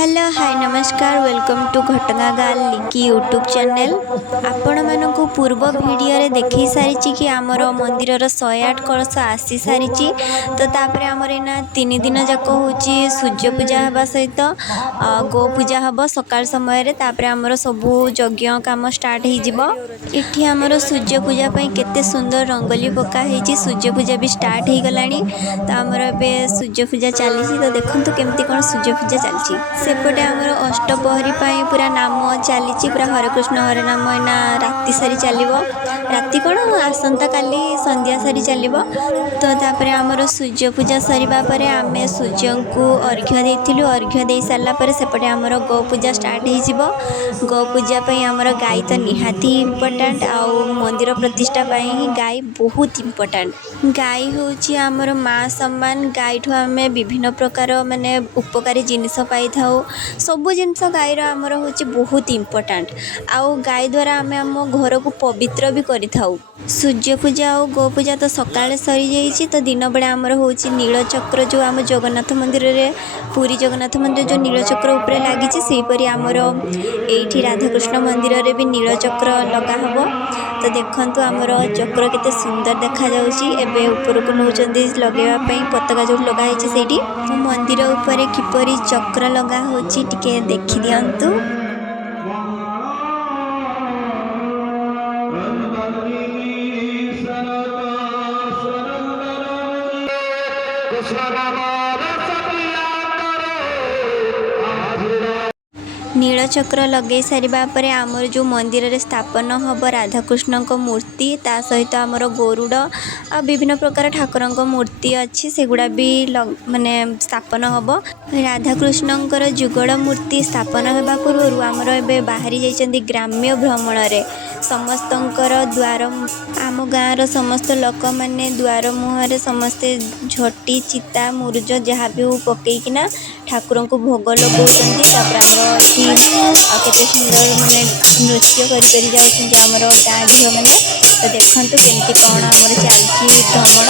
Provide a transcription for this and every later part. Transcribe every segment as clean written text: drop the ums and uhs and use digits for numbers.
Hello hi नमस्कार welcome to घटगां गाल लिकी यूट्यूब चैनल। आपण मानक पूर्व वीडियो रे देखि सारी कि आमर मंदिर 108 कलश आसी सारी तो तापर आमर एना 3 दिन जाक होची सूर्य पूजा हवा सहित गो पूजा हम सकाल समय रे तापर आमर सबू यज्ञ काम स्टार्ट हो जिवो। इठी आमर सूर्य पूजा पई केते सुंदर रंगोली पका हेची। सूर्य पूजा भी स्टार्ट हो गलानी तो आमर एबे सूर्य पूजा चली तो देखंतु केमती कोन सूर्य पूजा चलची। सेपटे आमर अष्टपहरी पाई पूरा नाम चली पूरा हरे कृष्ण हरे नाम एना राति सारी चलो राति कौन आसंता काली संध्या सारी चलो। तो तापर आमर सूर्य पूजा सरिबा परे आमे सूर्य को अर्घ्य देइथिलु। अर्घ्य दे सारा पर सेपटे आमर गौ पूजा स्टार्ट हो जिवो। गौ पूजा पई आमर गाय तो निहाती इम्पोर्टेंट आउ मंदिर प्रतिष्ठा पई गाय बहुत इम्पोर्टेंट। गाय होची आमर माँ सम्मान। गाय ठो आमे विभिन्न प्रकार माने उपकारी जिनिस पाई थाउ। सबु जिनस गायर आमर होची बहुत इम्पोर्टेंट आउ गाय द्वारा आमे आम घर को पवित्र भी करि थाउ। सूर्य पूजा और गो पूजा तो सकाळे सरी जाइछि तो दिन बेला आमर होची नीलचक्र जो आम जगन्नाथ मंदिर रे पुरी जगन्नाथ मंदिर जो नीलचक्र ऊपर लागिछि सेही परी आमर एठी राधाकृष्ण मंदिर रे भी नीलचक्र लगा हबो। तो देखंतु आमर चक्र केते सुंदर देखा जाउछि। एबे ऊपर को नउचंदी लगेवा पई पताका जो लगा हेछि सेठी। तो मंदिर ऊपर किपरि चक्र लगा होछि टिके देखि दियंतु। नीलचक्र लगे सारिबा परे आमर जो मंदिर रे स्थापन हम राधाकृष्ण मूर्ति ता सहित आमर गरुड़ आ विभिन्न प्रकार ठाकुर मूर्ति अच्छी सेगुड़ा भी माने स्थापन हम। राधाकृष्णकर जुगड़ मूर्ति स्थापन होगा पूर्व आमर ए बाहरी जाइछन्ति ग्राम्य भ्रमण रे समस्तंकर द्वार आम गाँव समस्त लोक मैंने द्वार मुहर समस्ते झटी चिता मुरुज जहाँ भी हो पकईकिना ठाकुर को भोग लगाउछन्ति। केते सुंदर माने नृत्य करि जाउछन्ति आमर गाँ झियो माने। तो देखंतु केमती कोन आमर चलछि भ्रमण।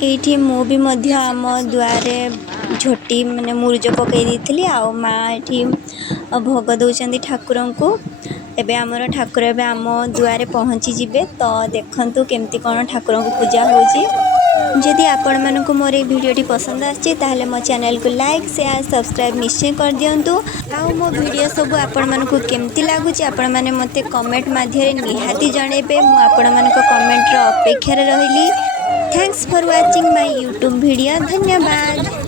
एठी मु भी मध्य आम द्वारे झोटी माने मुरुज पकई देइथिली आ माँ एठी भोग दउछन्ती ठाकुर को। एबे आमर ठाकुर एबे आम दुआरे पहुँची जिबे। तो देखंतु केमती कोन ठाकुर को पूजा होची। जदि आपण मानकु मोर ए वीडियोटी पसंद आछि ताहले मो चैनल को लाइक शेयर सब्सक्राइब निश्चय कर दियंतु। आ मो वीडियो सब आपण मानकु केमती लागुची आपण माने मते कमेंट माध्यम निहाती जणेबे। मु आपण मानक कमेंट रो अपेक्षा रे रहिली। Thanks for watching my YouTube video. धन्यवाद।